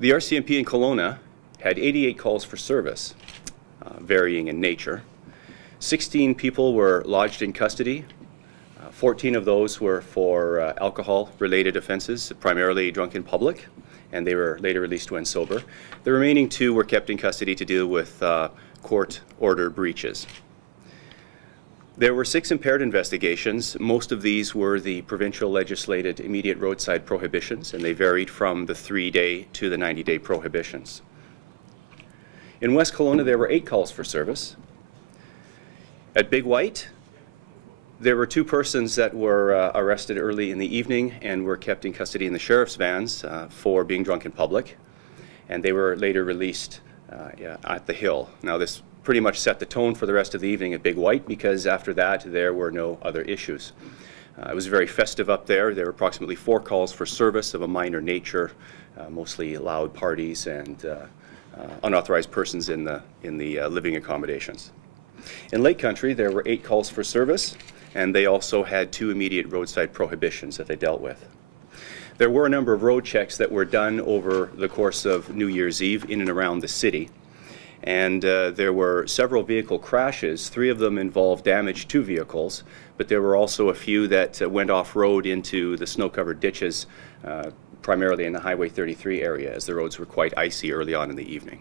The RCMP in Kelowna had 88 calls for service, varying in nature. 16 people were lodged in custody. 14 of those were for alcohol-related offenses, primarily drunk in public, and they were later released when sober. The remaining 2 were kept in custody to deal with court order breaches. There were 6 impaired investigations. Most of these were the provincial legislated immediate roadside prohibitions, and they varied from the 3-day to the 90-day prohibitions. In West Kelowna, there were 8 calls for service. At Big White, there were 2 persons that were arrested early in the evening and were kept in custody in the sheriff's vans for being drunk in public, and they were later released at the Hill. Now, this pretty much set the tone for the rest of the evening at Big White, because after that there were no other issues. It was very festive up there. There were approximately 4 calls for service of a minor nature, mostly loud parties and unauthorized persons in the living accommodations. In Lake Country, there were 8 calls for service, and they also had 2 immediate roadside prohibitions that they dealt with. There were a number of road checks that were done over the course of New Year's Eve in and around the city, and there were several vehicle crashes. 3 of them involved damage to vehicles, but there were also a few that went off-road into the snow-covered ditches, primarily in the Highway 33 area, as the roads were quite icy early on in the evening.